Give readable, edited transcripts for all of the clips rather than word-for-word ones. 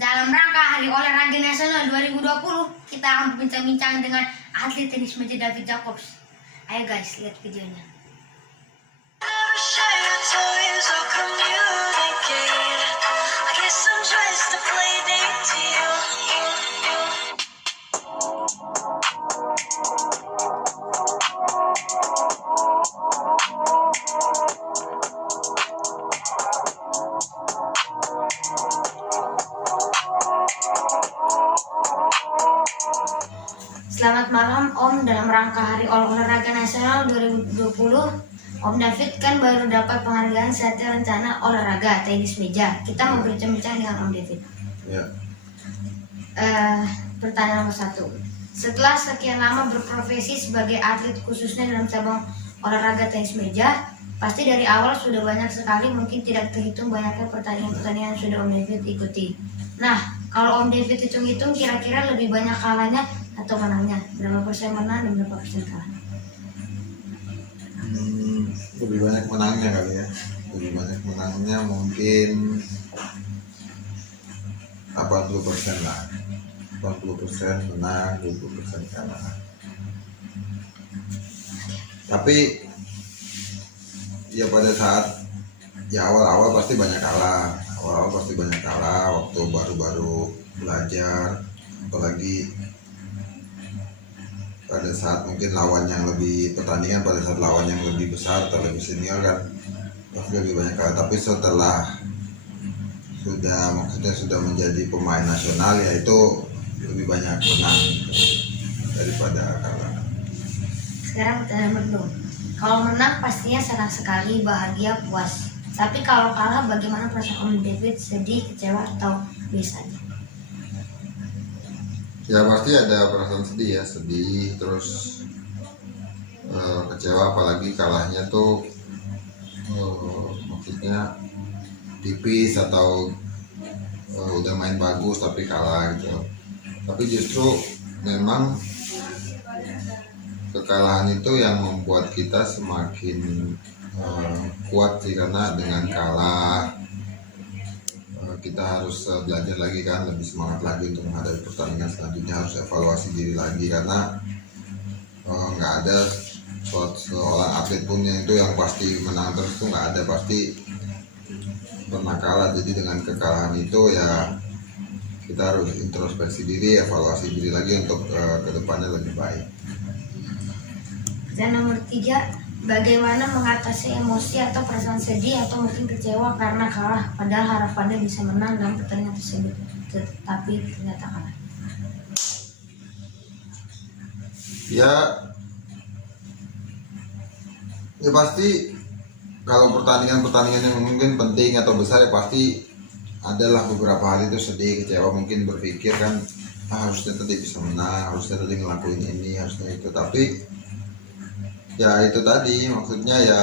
Dalam rangka Hari Olahraga Nasional 2020, kita akan bincang-bincang dengan atlet tenis meja David Jacobs. Ayo guys, lihat videonya. Selamat malam Om, dalam rangka Hari Olahraga Nasional 2020, Om David kan baru dapat penghargaan Satya Rencana Olahraga Tenis Meja. Kita mau bincang-bincang dengan Om David. Ya. Pertanyaan nomor 1. Setelah sekian lama berprofesi sebagai atlet khususnya dalam cabang olahraga tenis meja, pasti dari awal sudah banyak sekali, mungkin tidak terhitung banyaknya pertandingan-pertandingan yang sudah Om David ikuti. Nah, kalau Om David hitung-hitung kira-kira lebih banyak kalahnya atau menangnya? Berapa persen menang dan berapa persen kalah? Lebih banyak menangnya kali ya. Lebih banyak menangnya mungkin 80% lah. 40% menang, 20% kalah. Tapi ya pada saat awal-awal pasti banyak kalah. Awal-awal pasti banyak kalah waktu baru-baru belajar, apalagi pada saat mungkin lawan yang lebih pertandingan pada saat lawan yang lebih besar atau lebih senior kan pasti lebih banyak kalah. Tapi setelah sudah menjadi pemain nasional, ya itu lebih banyak menang daripada kalah. Sekarang pertanyaan nomor 2. Kalau menang pastinya senang sekali, bahagia, puas. Tapi kalau kalah bagaimana perasaan Om David? Sedih, kecewa, atau biasa aja? Ya pasti ada perasaan sedih ya, sedih terus kecewa, apalagi kalahnya tuh maksudnya tipis atau udah main bagus tapi kalah gitu. Tapi justru memang kekalahan itu yang membuat kita semakin kuat sih, karena dengan kalah kita harus belajar lagi kan, lebih semangat lagi untuk menghadapi pertandingan selanjutnya, harus evaluasi diri lagi, karena nggak ada seorang atlet pun yang itu yang pasti menang terus, tuh nggak ada, pasti pernah kalah. Jadi dengan kekalahan itu ya kita harus introspeksi diri, evaluasi diri lagi untuk kedepannya lebih baik. Dan nomor 3, bagaimana mengatasi emosi atau perasaan sedih atau mungkin kecewa karena kalah, padahal harapannya bisa menang dalam pertandingan tersebut, tetapi ternyata kalah? Ya pasti kalau pertandingan yang mungkin penting atau besar ya pasti adalah beberapa hari itu sedih, kecewa, mungkin berpikir kan harusnya tadi bisa menang, harusnya tadi ngelakuin ini, harusnya itu. Tapi ya itu tadi, maksudnya ya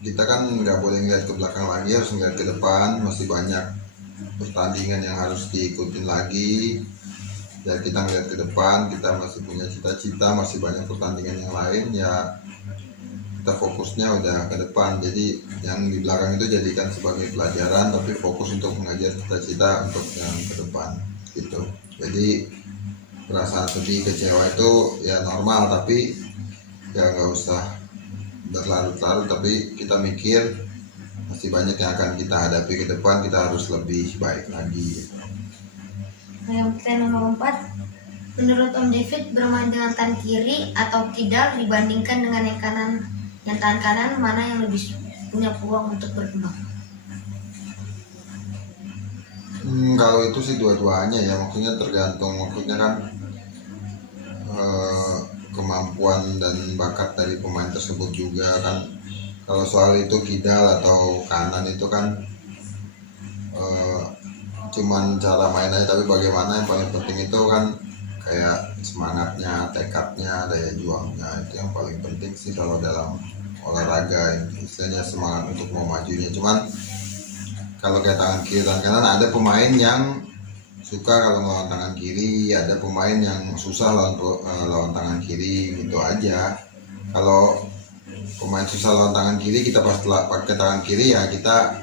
kita kan nggak boleh ngeliat ke belakang lagi, harus ngeliat ke depan. Masih banyak pertandingan yang harus diikutin lagi ya, kita ngeliat ke depan, kita masih punya cita-cita, masih banyak pertandingan yang lain ya, kita fokusnya udah ke depan. Jadi yang di belakang itu jadikan sebagai pelajaran, tapi fokus untuk mengajar cita-cita untuk yang ke depan gitu. Jadi perasaan sedih, kecewa itu ya normal, tapi ya nggak usah berlarut-larut, tapi kita mikir masih banyak yang akan kita hadapi ke depan, kita harus lebih baik lagi. Yang pertanyaan nomor 4, menurut Om David bermain dengan tangan kiri atau kidal dibandingkan dengan yang tangan kanan, mana yang lebih punya peluang untuk berkembang? Kalau itu sih dua-duanya ya, maksudnya tergantung, maksudnya kan kemampuan dan bakat dari pemain tersebut juga kan. Kalau soal itu kidal atau kanan itu kan cuman cara main aja, tapi bagaimana yang paling penting itu kan kayak semangatnya, tekadnya, daya juangnya, itu yang paling penting sih kalau dalam olahraga. Istilahnya semangat untuk mau majunya. Cuman kalau kayak tangan kiri, tangan kanan, ada pemain yang suka kalau lawan tangan kiri, ada pemain yang susah lawan tangan kiri, gitu aja. Kalau pemain susah lawan tangan kiri, kita pas pakai tangan kiri ya kita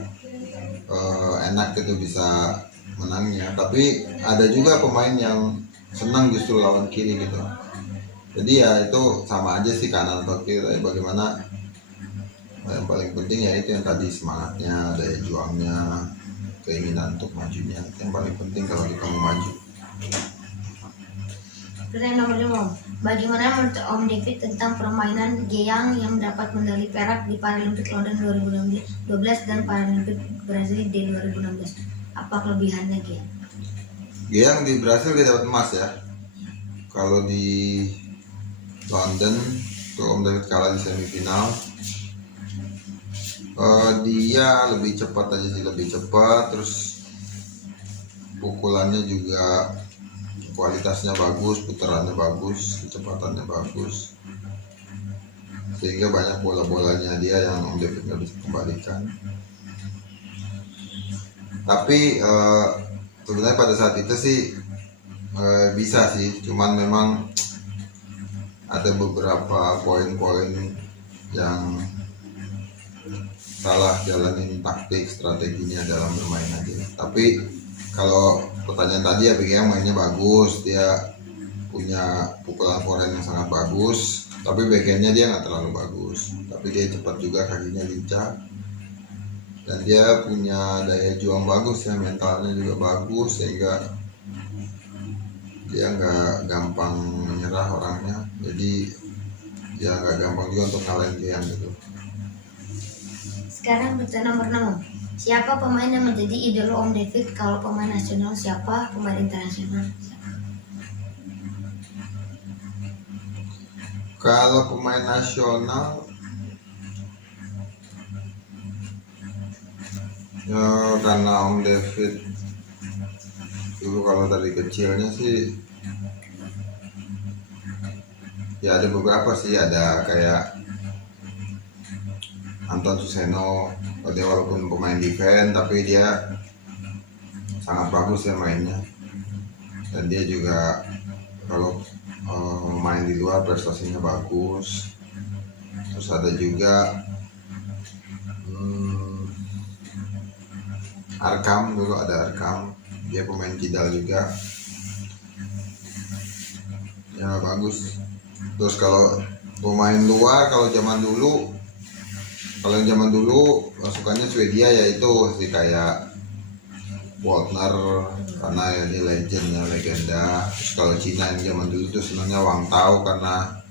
enak gitu bisa menangnya. Tapi ada juga pemain yang senang justru lawan kiri gitu. Jadi ya itu sama aja sih kanan atau kiri. Bagaimana yang paling penting ya itu yang tadi semangatnya, daya juangnya, keinginan untuk majunya. Itu yang paling penting kalau kita mau maju. Pertanyaan nomor 5, bagaimana menurut Om David tentang permainan Geyang yang mendapat medali perak di Paralimpik London 2012 dan Paralimpik Brazil di 2016? Apa kelebihannya Geyang? Geyang di Brasil dia dapat emas ya. Kalau di London tuh Om David kalah di semifinal. Dia lebih cepat aja sih, lebih cepat, terus pukulannya juga kualitasnya bagus, putarannya bagus, kecepatannya bagus, sehingga banyak bola-bolanya dia yang Om David nggak bisa kembalikan. Tapi sebenarnya pada saat itu sih bisa sih, cuman memang ada beberapa poin-poin yang salah jalanin taktik strateginya dalam bermain aja. Tapi kalau pertanyaan tadi ya Bigeng mainnya bagus, dia punya pukulan forehand yang sangat bagus, tapi backhandnya dia nggak terlalu bagus, tapi dia cepat juga, kakinya lincah, dan dia punya daya juang bagus ya, mentalnya juga bagus, sehingga dia nggak gampang menyerah orangnya, jadi dia nggak gampang juga untuk ngalahin Geyang gitu. Sekarang pertanyaan nomor 6, siapa pemain yang menjadi idola Om David? Kalau pemain nasional siapa? Pemain internasional siapa? Kalau pemain nasional ya karena Om David dulu kalau dari kecilnya sih ya ada beberapa sih, ada kayak Anton Suseno. Dia walaupun pemain defense tapi dia sangat bagus ya mainnya, dan dia juga kalau main di luar prestasinya bagus. Terus ada juga Arkam, dulu ada Arkam, dia pemain kidal juga ya bagus. Terus kalau pemain luar, kalau yang zaman dulu sukanya Swedia, yaitu sih kayak Waltner karena ya dia legenda. Terus kalau Cina yang zaman dulu tuh senangnya Wang Tao karena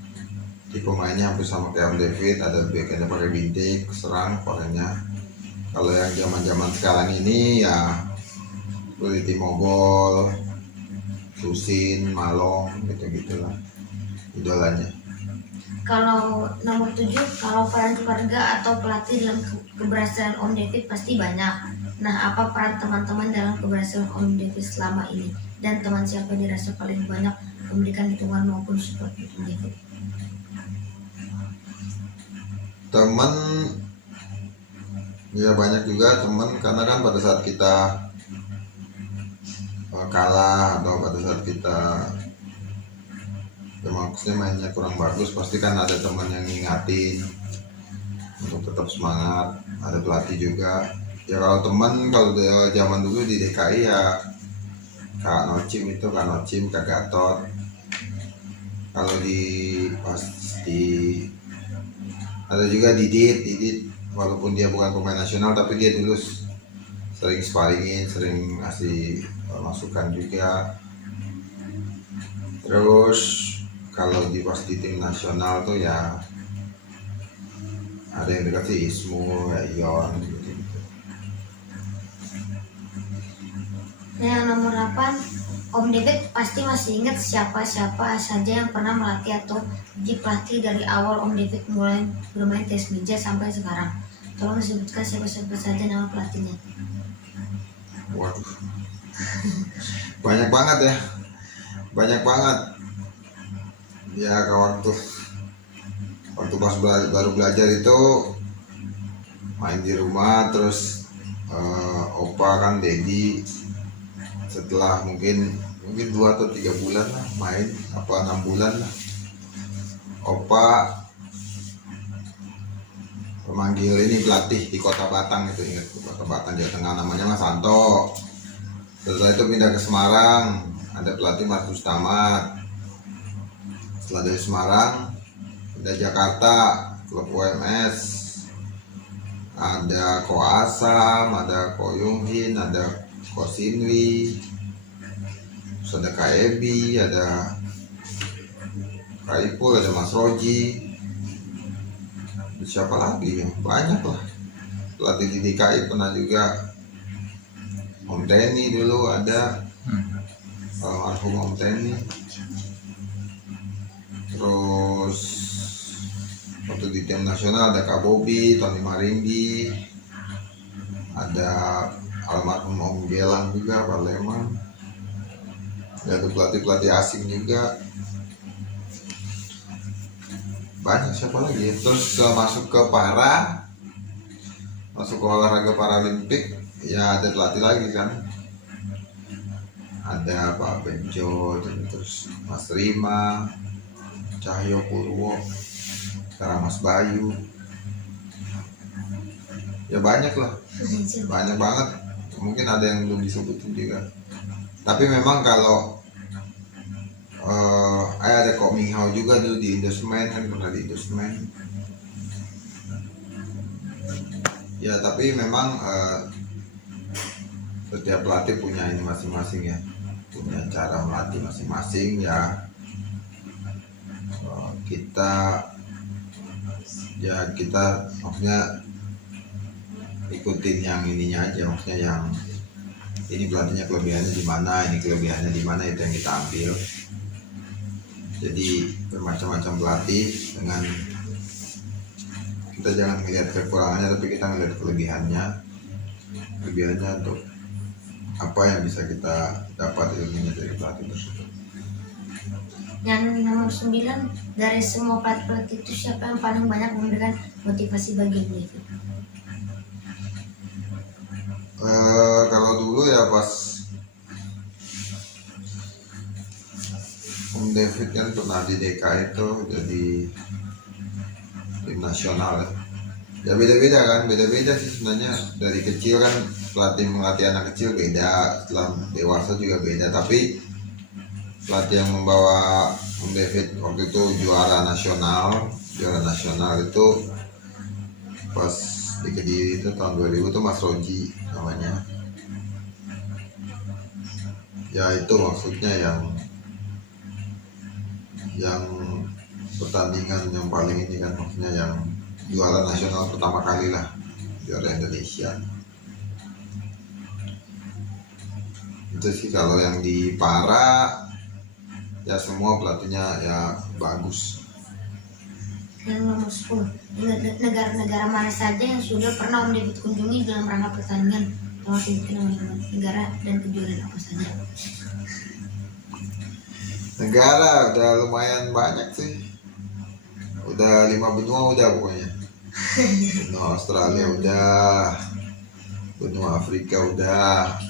di pemainnya hampir sama kayak Om David, ada backhandnya pakai bintik, serang forehandnya. Kalau yang zaman sekarang ini ya seperti Mogol, Susin, Malong, gitu-gitulah idolanya. Kalau nomor 7, kalau peran keluarga atau pelatih dalam keberhasilan Om David pasti banyak. Nah, apa peran teman-teman dalam keberhasilan Om David selama ini? Dan teman siapa dirasa paling banyak memberikan dukungan maupun support Om David? Teman ya banyak juga teman, karena kan pada saat kita kalah atau pada saat kita maksudnya mainnya kurang bagus, pasti kan ada teman yang ngingatin untuk tetap semangat, ada pelatih juga ya. Kalau teman, kalau zaman dulu di DKI ya Kak Nocim, Kak Gatot. Kalau pasti ada juga Didit, walaupun dia bukan pemain nasional tapi dia dulu sering sparringin, sering ngasih masukan juga. Terus kalau pas di tim nasional tuh ya ada yang dekat sih Ismu, ya Ion gitu. Nah, yang nomor 8, Om David pasti masih ingat siapa-siapa saja yang pernah melatih atau dipelatih dari awal Om David mulai bermain tenis meja sampai sekarang. Tolong disebutkan siapa-siapa saja nama pelatihnya. Waduh, banyak banget ya, banyak banget. Ya waktu pas baru belajar itu main di rumah, terus opa kan Dedi, setelah mungkin 2 atau 3 bulan lah main, apa 6 bulan lah, opa Memanggil ini pelatih di Kota Batang itu, ingat, Kota Batang Jawa Tengah, namanya Mas Santo. Setelah itu pindah ke Semarang, ada pelatih Mas Bustamat. Setelah dari Semarang pindah Jakarta, klub UMS, ada Ko Asam, ada Ko Yunghin, ada Ko Sinwi, terus ada Kaebi, ada Kaipul, ada Mas Roji. Siapa lagi ya? Banyak lah. Pelatih di DKI pernah juga. Om Teni dulu ada, almarhum Om Teni. Terus waktu di tim nasional ada Kak Bobi, Tony Maringgi, ada almarhum Om Gelang juga, Pak Leman. Ada pelatih-pelatih asing juga. Banyak, siapa lagi ya? Terus masuk ke masuk ke olahraga paralimpik, ya ada pelatih lagi kan, ada Pak Benjo, terus Mas Rima, Cahyo Purwo, sekarang Mas Bayu, ya banyak lah, banyak banget. Mungkin ada yang belum disebutin juga, tapi memang kalau ada Kok Minghao juga dulu di Indosmen, kan pernah di Indosmen. Ya tapi memang setiap pelatih punya ini masing-masing ya, punya cara melatih masing-masing ya. Kita maksudnya ikutin yang ininya aja, maksudnya yang ini pelatihnya kelebihannya di mana, ini kelebihannya di mana, itu yang kita ambil. Jadi bermacam-macam pelatih, dengan kita jangan melihat kekurangannya, tapi kita melihat kelebihannya untuk apa yang bisa kita dapat ilmunya dari pelatih tersebut. Yang nomor 9, dari semua pelatih itu siapa yang paling banyak memberikan motivasi bagi David? Kalau dulu ya pas Om David kan pernah di DKI itu jadi tim nasional ya. Beda-beda kan, beda-beda sih sebenarnya. Dari kecil kan melatih anak kecil beda, setelah dewasa juga beda. Tapi pelatih yang membawa Om David waktu itu juara nasional itu pas di Kediri itu tahun 2000 itu Mas Roji namanya. Ya itu maksudnya yang pertandingan yang paling ini kan, maksudnya yang juara nasional pertama kali lah, juara Indonesia. Itu sih kalau yang di Para ya semua pelatihnya ya bagus. Yang nomor 10, negara-negara mana saja yang sudah pernah Om David kunjungi dalam rangka pertandingan, termasuk negara dan kejuaraan apa saja? Negara udah lumayan banyak sih, udah 5 benua udah pokoknya. Benua Australia udah, benua Afrika udah,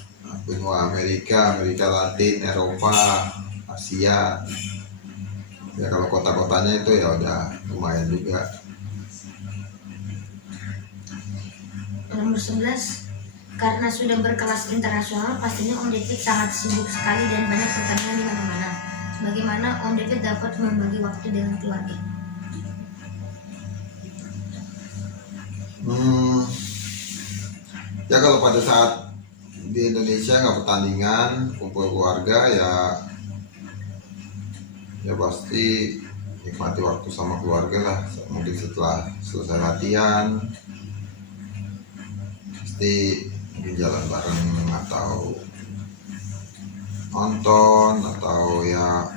benua Amerika Latin, Eropa, Asia. Ya kalau kota-kotanya itu ya udah lumayan juga. Nomor 11, karena sudah berkelas internasional, pastinya Om David sangat sibuk sekali dan banyak pertandingan di mana-mana. Bagaimana Om David dapat membagi waktu dengan keluarga? Ya kalau pada saat di Indonesia nggak pertandingan, kumpul keluarga ya pasti nikmati waktu sama keluarga lah. Mungkin setelah selesai latihan pasti mungkin jalan bareng atau nonton, atau ya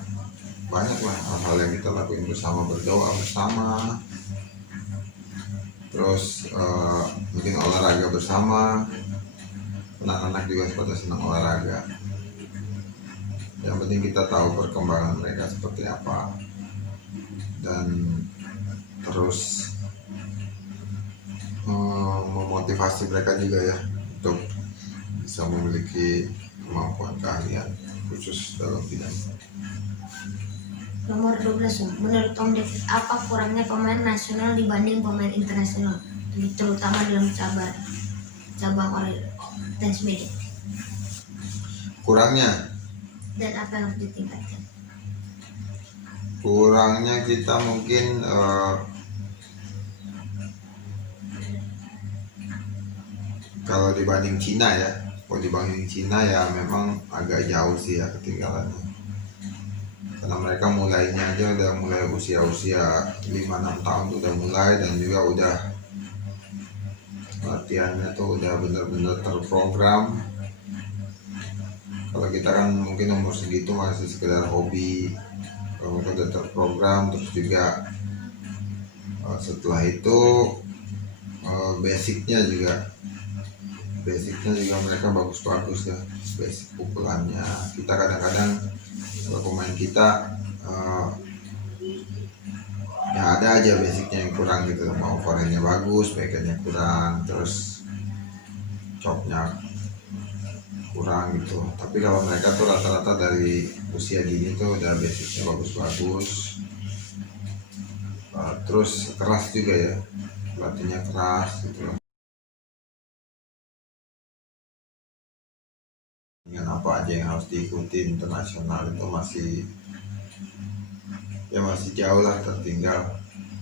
banyak lah hal-hal yang kita lakuin bersama, berdoa bersama, terus mungkin olahraga bersama. Anak-anak juga pada senang olahraga. Yang penting kita tahu perkembangan mereka seperti apa, dan terus memotivasi mereka juga ya untuk bisa memiliki kemampuan keahlian khusus dalam bidang. Nomor 12, menurut Om David apa kurangnya pemain nasional dibanding pemain internasional, terutama dalam cabang tenis meja, Kurangnya dan apa yang harus ditingkatkan? kurangnya kita mungkin kalau dibanding Cina ya, ya memang agak jauh sih ya ketinggalannya. Karena mereka mulainya aja udah mulai usia-usia 5-6 tahun tuh udah mulai, dan juga udah latihannya tuh udah bener-bener terprogram. Kalau kita kan mungkin umur segitu masih sekedar hobi. Kalau mereka udah terprogram, terus juga setelah itu basicnya juga mereka bagus-bagus ya, basic pukulannya. Kita kadang-kadang kalau pemain kita ya ada aja basicnya yang kurang gitu, mau forehandnya bagus, backhandnya kurang, terus chopnya kurang gitu. Tapi kalau mereka tuh rata-rata dari usia dini tuh udah basicnya bagus-bagus. Terus keras juga ya, pelatihnya keras gitu loh. Dengan apa aja yang harus diikuti internasional itu masih jauh lah tertinggal.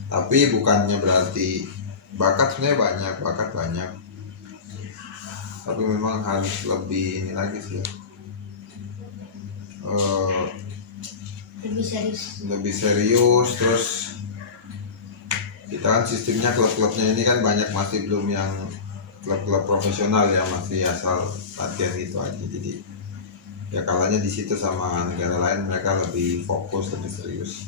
Tapi bukannya berarti bakat sebenarnya banyak, tapi memang harus lebih ini lagi sih, lebih serius. Terus kita kan sistemnya klub-klubnya ini kan banyak masih belum yang klub-klub profesional ya, masih asal latihan itu aja. Jadi ya kalanya di situ sama negara lain, mereka lebih fokus, lebih serius.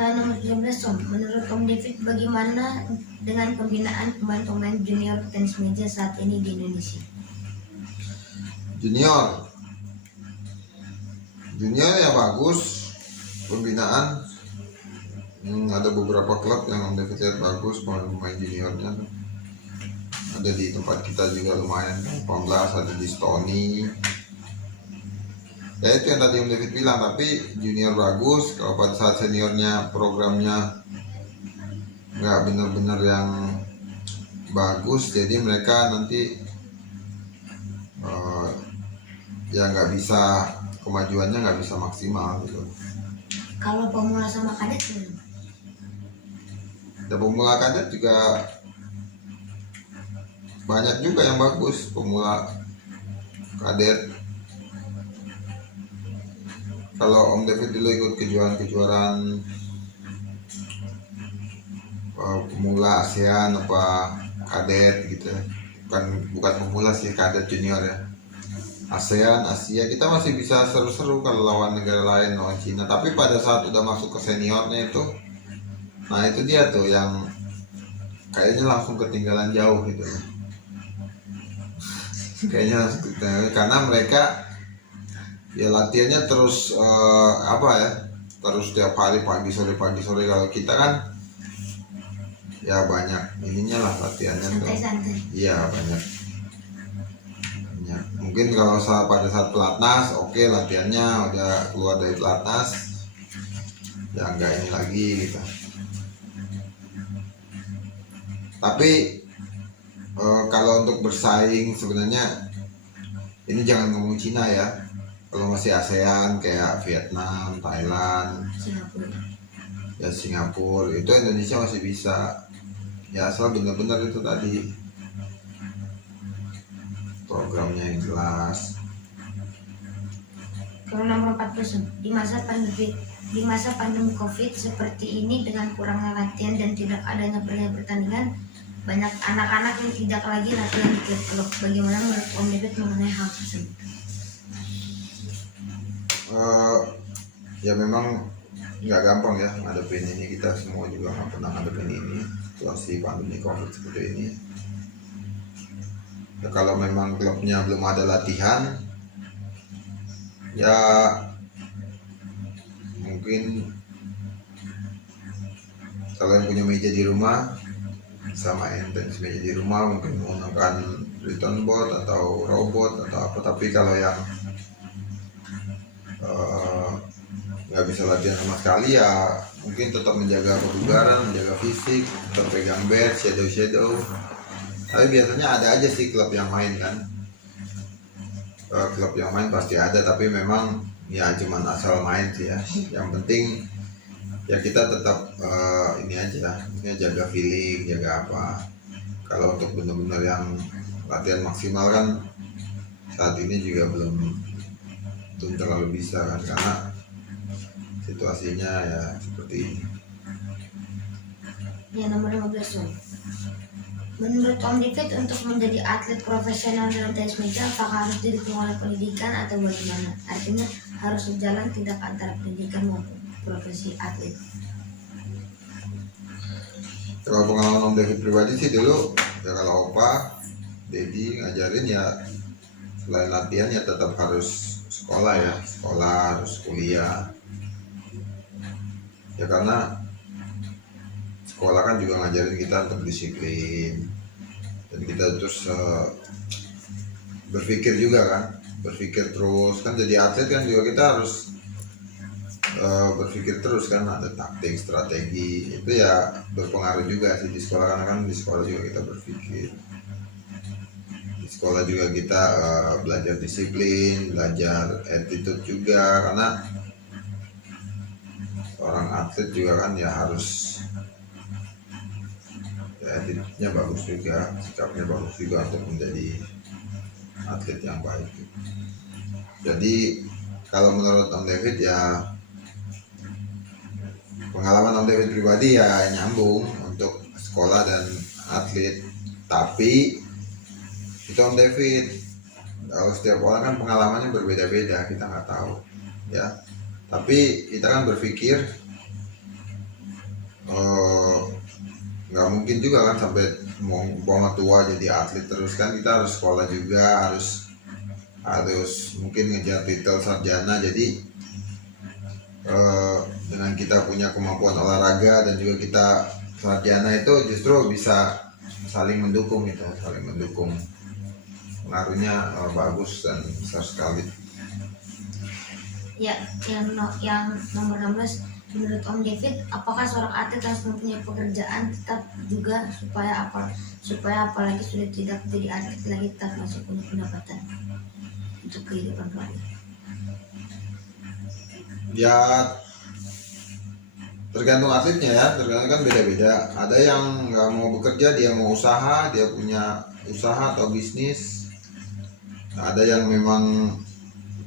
Nomor 13, menurut Om David bagaimana dengan pembinaan pemain-pemain junior tenis meja saat ini di Indonesia? Junior ya bagus pembinaan. Ada beberapa klub yang Om David lihat bagus pemain juniornya. Ada di tempat kita juga lumayan, 18 ada di Stony. Ya itu yang tadi Om David bilang, tapi junior bagus. Kalau pada saat seniornya programnya nggak benar-benar yang bagus, jadi mereka nanti ya nggak bisa, kemajuannya nggak bisa maksimal gitu. Kalau pemula sama kadet Dan pemula kadet juga banyak juga yang bagus, pemula kadet. Kalau Om David dulu ikut kejuaraan pemula ASEAN apa kadet gitu, bukan pemula sih, kadet junior ya, ASEAN, Asia, kita masih bisa seru-seru kalau lawan negara lain, lawan Cina. Tapi pada saat udah masuk ke seniornya itu, nah itu dia tuh yang kayaknya langsung ketinggalan jauh gitu. Kayaknya langsung ketinggalan, karena mereka ya latihannya terus terus tiap hari pagi sore. Kalau kita kan ya banyak ininya lah latihannya tuh. Iya banyak. Mungkin kalau pada saat pelatnas oke, latihannya udah keluar dari pelatnas ya enggak ini lagi gitu. Tapi kalau untuk bersaing sebenarnya ini jangan ngomong Cina ya. Kalau masih ASEAN kayak Vietnam, Thailand, Singapura, itu Indonesia masih bisa. Ya asal benar-benar itu tadi programnya yang jelas. Kalau nomor 14, di masa pandemi COVID seperti ini, dengan kurangnya latihan dan tidak adanya pertandingan, banyak anak-anak yang tidak lagi latihan di klub. Bagaimana menurut Om David mengenai hal tersebut? Ya memang nggak gampang ya ngadepin ini, kita semua juga nggak pernah ngadepin ini situasi pandemi COVID seperti ini. Ya, kalau memang klubnya belum ada latihan, ya mungkin kalau yang punya meja di rumah bisa main tenis meja di rumah, mungkin menggunakan return board atau robot atau apa. Tapi kalau yang nggak bisa latihan sama sekali, ya mungkin tetap menjaga kebugaran, menjaga fisik, tetap pegang bat, shadow. Tapi biasanya ada aja sih klub yang main kan. Klub yang main pasti ada, tapi memang ya cuman asal main sih ya. Yang penting ya kita tetap ini aja, ya jaga feeling, jaga apa. Kalau untuk benar-benar yang latihan maksimal kan saat ini juga belum terlalu bisa kan, karena situasinya ya seperti ini. Ya, nomor 15 Om. Menurut Om David, untuk menjadi atlet profesional dalam tenis meja, apakah harus didukung oleh pendidikan atau bagaimana? Artinya harus sejalan tidak antara pendidikan maupun profesi atlet. Kalau pengalaman Om David pribadi sih dulu ya, kalau Opa Dedi ngajarin ya selain latihan ya tetap harus sekolah ya, harus kuliah ya, karena sekolah kan juga ngajarin kita untuk disiplin dan kita terus berpikir juga kan, berpikir terus kan. Jadi atlet kan juga kita harus berpikir terus kan, ada taktik, strategi, itu ya berpengaruh juga sih di sekolah, karena kan di sekolah juga kita berpikir, di sekolah juga kita belajar disiplin, belajar attitude juga, karena orang atlet juga kan ya harus ya, attitude-nya bagus juga, sikapnya bagus juga untuk menjadi atlet yang baik. Jadi kalau menurut Om David ya, pengalaman Om David pribadi ya nyambung untuk sekolah dan atlet. Tapi itu Om David, kalau setiap orang kan pengalamannya berbeda-beda, kita nggak tahu ya. Tapi kita kan berpikir nggak mungkin juga kan sampai mau tua jadi atlet terus kan. Kita harus sekolah juga, harus mungkin ngejar titel sarjana. Jadi dengan kita punya kemampuan olahraga dan juga kita sarjana, itu justru bisa saling mendukung gitu, saling mendukung, pengaruhnya bagus dan besar sekali. Ya, yang nomor 16, menurut Om David, apakah seorang atlet harus mempunyai pekerjaan tetap juga supaya apalagi sudah tidak jadi atlet lagi tetap masih punya pendapatan untuk kehidupan keluarga? Ya tergantung atletnya ya, tergantung kan beda-beda. Ada yang nggak mau bekerja, dia mau usaha, dia punya usaha atau bisnis. Nah, ada yang memang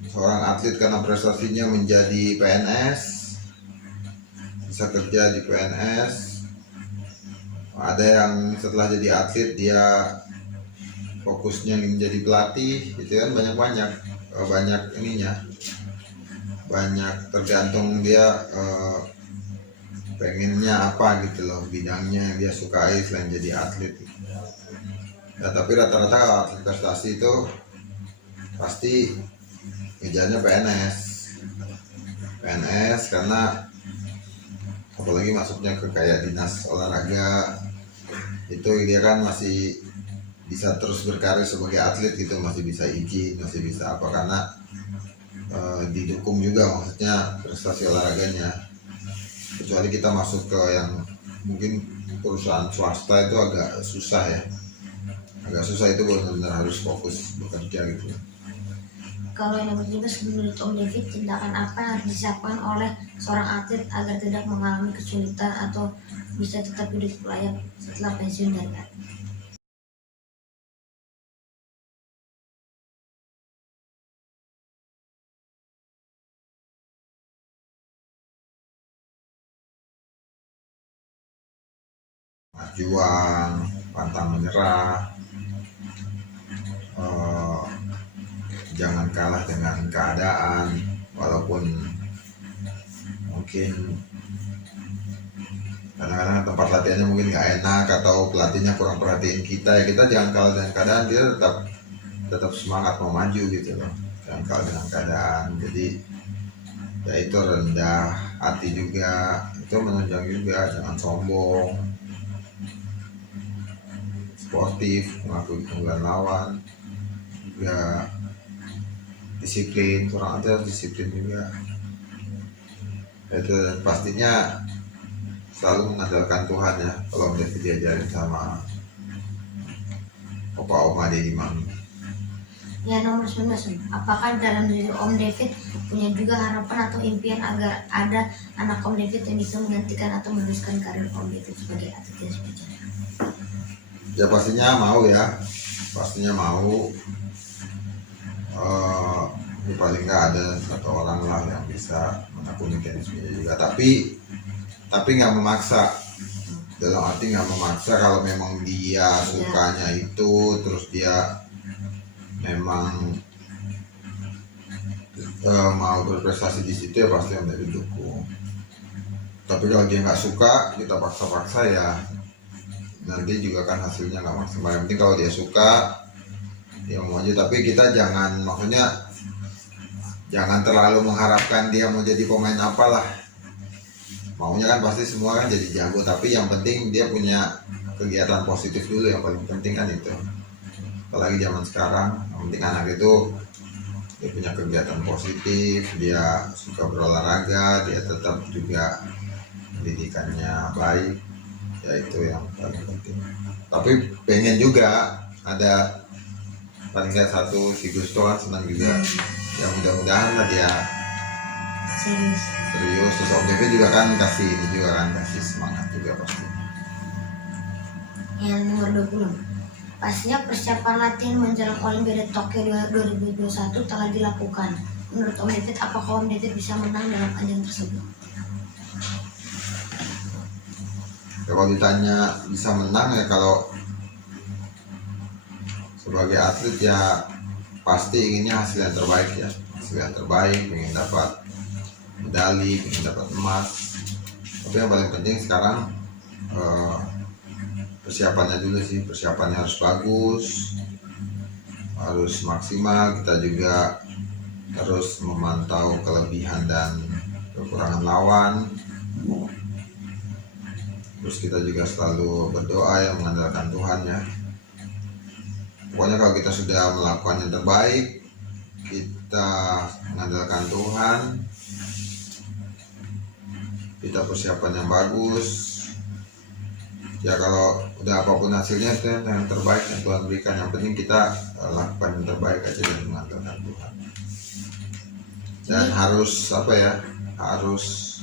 seorang atlet karena prestasinya menjadi PNS, bisa kerja di PNS. Ada yang setelah jadi atlet dia fokusnya menjadi pelatih, itu kan banyak ininya, banyak tergantung dia pengennya apa gitu loh, bidangnya yang dia sukai selain jadi atlet ya. Tapi rata-rata atlet prestasi itu pasti ngejarnya PNS, karena apalagi masuknya ke kayak dinas olahraga, itu dia kan masih bisa terus berkarir sebagai atlet gitu, masih bisa izin, masih bisa apa, karena didukung juga maksudnya prestasi olahraganya. Kecuali kita masuk ke yang mungkin perusahaan swasta, itu agak susah ya, itu benar-benar harus fokus bekerja gitu. Kalau yang nomor 17, menurut Om David, tindakan apa yang harus disiapkan oleh seorang atlet agar tidak mengalami kesulitan atau bisa tetap hidup layak setelah pensiun dari atlet? Juang, pantang menyerah, jangan kalah dengan keadaan, walaupun mungkin kadang-kadang tempat latihannya mungkin nggak enak atau pelatihnya kurang perhatiin kita, ya kita jangan kalah dengan keadaan, kita tetap semangat mau maju gitu loh, jangan kalah dengan keadaan. Jadi ya itu rendah hati juga, itu menunjang juga, jangan sombong, sportif, mengakui keunggulan lawan, juga disiplin, kurang ada disiplin juga itu. Dan pastinya selalu mengandalkan Tuhan ya. Kalau Om David diajarin sama Opa Oma Dedi Mami. Ya, nomor 19. Apakah dalam diri Om David punya juga harapan atau impian agar ada anak Om David yang bisa menggantikan atau meneruskan karir Om David sebagai atlet tenis meja? Ya pastinya mau ya, pastinya mau. Ya paling nggak ada satu orang lah yang bisa menekuni tenis meja juga. Tapi nggak memaksa. Dalam arti nggak memaksa, kalau memang dia sukanya itu, terus dia memang mau berprestasi di situ, ya pasti yang dari dukung. Tapi kalau dia nggak suka, kita paksa-paksa, ya nanti juga kan hasilnya nggak maksimal. Yang penting kalau dia suka, dia mau aja. Tapi kita jangan, maksudnya jangan terlalu mengharapkan dia mau jadi pemain apalah. Maunya kan pasti semua kan jadi jago, tapi yang penting dia punya kegiatan positif dulu, yang paling penting kan itu. Apalagi zaman sekarang, yang penting anak itu dia punya kegiatan positif, dia suka berolahraga, dia tetap juga pendidikannya baik, ya itu yang paling penting. Tapi pengen juga ada paling nggak satu, si Gusto kan senang juga, ya mudah-mudahan lah dia serius. Terus Om David juga kan kasih ini juga kan, kasih semangat juga pasti. Yang nomor 20. Pastinya persiapan latihan menjelang Olimpiade Tokyo 2021 telah dilakukan. Menurut Om David, apakah Om David bisa menang dalam ajang tersebut? Ya, kalau ditanya bisa menang, ya kalau sebagai atlet ya pasti inginnya hasil yang terbaik ya, hasil yang terbaik, ingin dapat medali, ingin dapat emas. Tapi yang paling penting sekarang persiapannya dulu sih, persiapannya harus bagus, harus maksimal. Kita juga harus memantau kelebihan dan kekurangan lawan. Terus kita juga selalu berdoa yang mengandalkan Tuhan ya. Pokoknya kalau kita sudah melakukan yang terbaik, kita mengandalkan Tuhan, kita persiapan yang bagus, ya kalau udah apapun hasilnya itu yang terbaik yang Tuhan berikan. Yang penting kita lakukan yang terbaik aja dan mengandalkan Tuhan. Dan harus apa ya, harus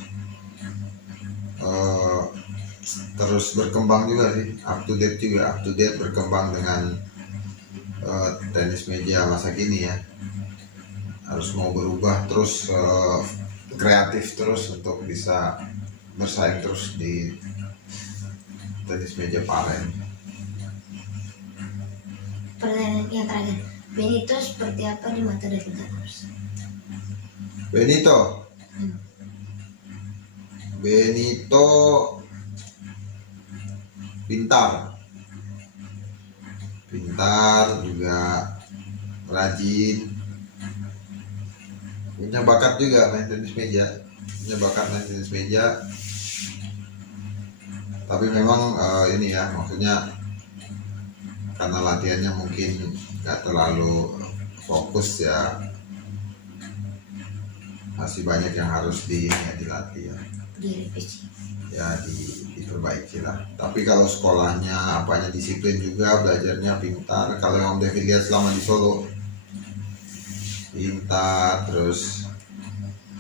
terus berkembang juga sih, up to date berkembang dengan tenis meja masa kini ya. Harus mau berubah terus, kreatif terus untuk bisa bersaing terus di tenis meja paren. Pertanyaan yang terakhir, Benito seperti apa di mata David Jacobs? Benito pintar juga, rajin, punya bakat juga main tenis meja, tapi memang ini ya, maksudnya karena latihannya mungkin nggak terlalu fokus ya, masih banyak yang harus dilatih ya, Direvisi ya diperbaiki lah. Tapi kalau sekolahnya apanya disiplin juga, belajarnya pintar. Kalau yang Om David lihat selama di Solo, pintar, terus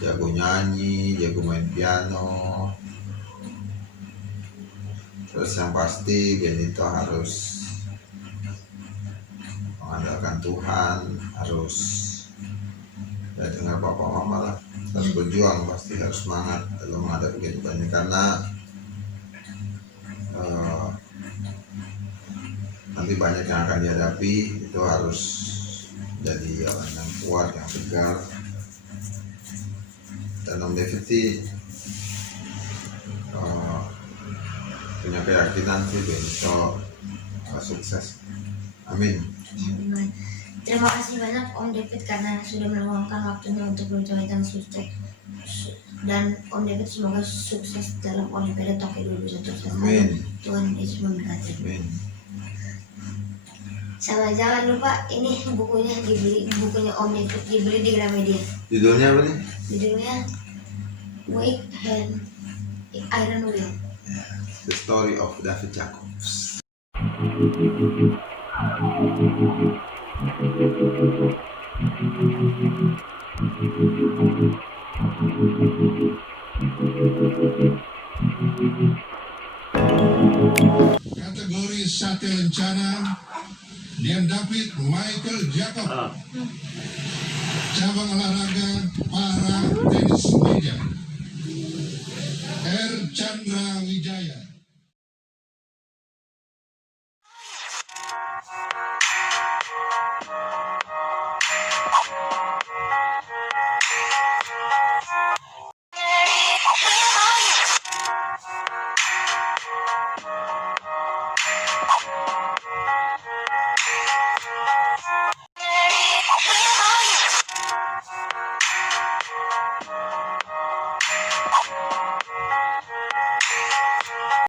jago nyanyi, jago main piano. Terus yang pasti Benito harus mengandalkan Tuhan, harus ya dengar papa mama lah, harus berjuang, pasti harus semangat dalam menghadapi kehidupan ini. Karena nanti banyak yang akan dihadapi, itu harus jadi orang yang kuat, yang tegar. Dan Om David sih punya keyakinan sih Benito sukses. Amin. Terima kasih banyak Om David karena sudah meluangkan waktunya untuk berbincang tentang sukses. Dan Om David semoga sukses dalam Olimpiade Tokyo 2021. Amin. Tuhan Yesus memberkati. Amin. Sama jangan lupa ini bukunya bukunya Om David dibeli di Gramedia. Judulnya apa nih? Judulnya Weight and Iron Will. The story of David Jacobs. Kategori Satya Lencana, Dian David Michael Jacob. Cabang olahraga para tenis meja, R. Chandra Wijaya.